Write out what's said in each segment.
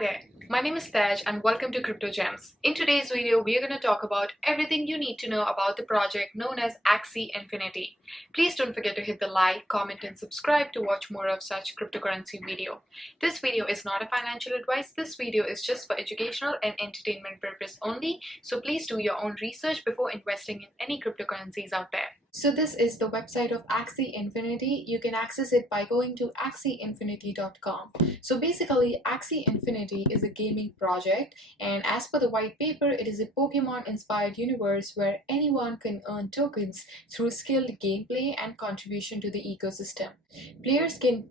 there, my name is Tej and welcome to Crypto Gems. In today's video, we are going to talk about everything you need to know about the project known as Axie Infinity. Please don't forget to hit the like, comment and subscribe to watch more of such cryptocurrency video. This video is not a financial advice. This video is just for educational and entertainment purpose only. So please do your own research before investing in any cryptocurrencies out there. So this is the website of Axie Infinity. You can access it by going to axieinfinity.com. So basically, Axie Infinity is a gaming project, and as per the white paper, it is a Pokemon-inspired universe where anyone can earn tokens through skilled gameplay and contribution to the ecosystem. Players can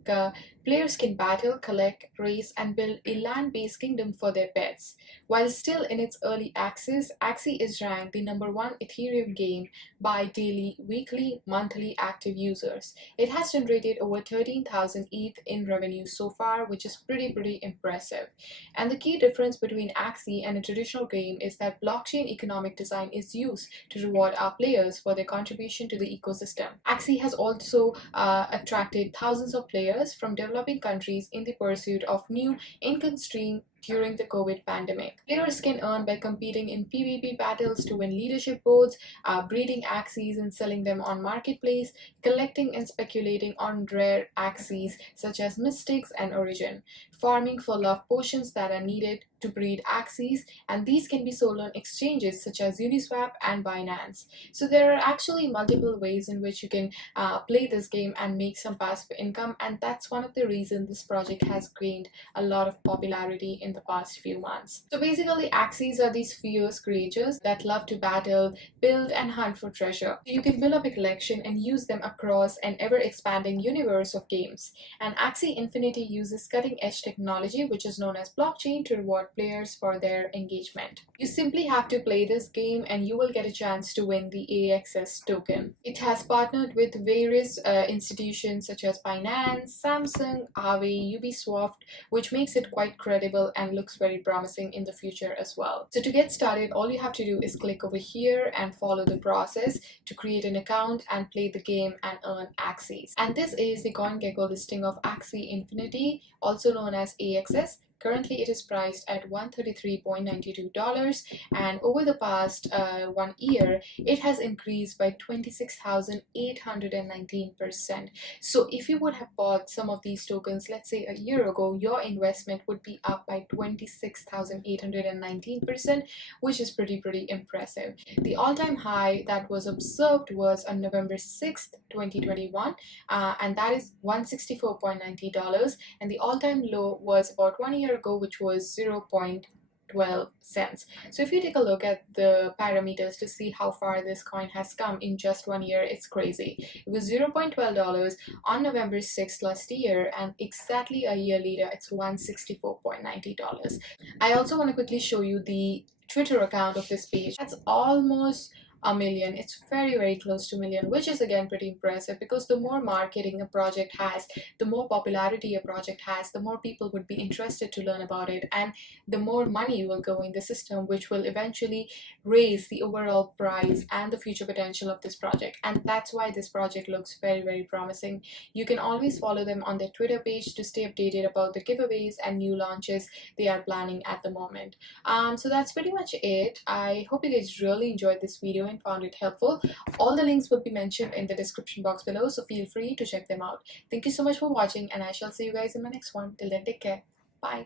battle, collect, race, and build a land-based kingdom for their pets. While still in its early access, Axie is ranked the #1 Ethereum game by daily, weekly, monthly active users. It has generated over 13,000 ETH in revenue so far, which is pretty impressive. And the key difference between Axie and a traditional game is that blockchain economic design is used to reward our players for their contribution to the ecosystem. Axie has also attracted thousands of players from developing countries in the pursuit of new income stream during the COVID pandemic. Players can earn by competing in PvP battles to win leadership votes, breeding Axies and selling them on marketplace, collecting and speculating on rare Axies such as Mystics and Origin, farming for love potions that are needed to breed Axies, and these can be sold on exchanges such as Uniswap and Binance. So there are actually multiple ways in which you can play this game and make some passive income, and that's one of the reasons this project has gained a lot of popularity in the past few months. So basically, Axies are these fierce creatures that love to battle, build and hunt for treasure. You can build up a collection and use them across an ever-expanding universe of games. And Axie Infinity uses cutting-edge technology which is known as blockchain to reward players for their engagement. You simply have to play this game and you will get a chance to win the AXS token. It has partnered with various institutions such as Binance, Samsung, Aave, Ubisoft, which makes it quite credible and looks very promising in the future as well. So to get started, all you have to do is click over here and follow the process to create an account and play the game and earn Axies. And this is the Coingecko listing of Axie Infinity, also known as AXS. Currently, it is priced at $133.92, and over the past 1 year, it has increased by 26,819%. So if you would have bought some of these tokens, let's say a year ago, your investment would be up by 26,819%, which is pretty impressive. The all-time high that was observed was on November 6th, 2021, and that is $164.90, and the all-time low was about 1 year ago, which was 0.12 cents. So if you take a look at the parameters to see how far this coin has come in just 1 year, it's crazy. It was $0.12 on November 6th last year, and exactly a year later it's $164.90. I also want to quickly show you the Twitter account of this page. That's almost a million. It's very close to a million, which is again pretty impressive, because the more marketing a project has, the more popularity a project has, the more people would be interested to learn about it, and the more money will go in the system, which will eventually raise the overall price and the future potential of this project. And that's why this project looks very promising. You can always follow them on their Twitter page to stay updated about the giveaways and new launches they are planning at the moment. So that's pretty much it. I hope you guys really enjoyed this video and found it helpful. All the links will be mentioned in the description box below, so feel free to check them out. Thank you so much for watching, and I shall see you guys in my next one. Till then, take care. Bye.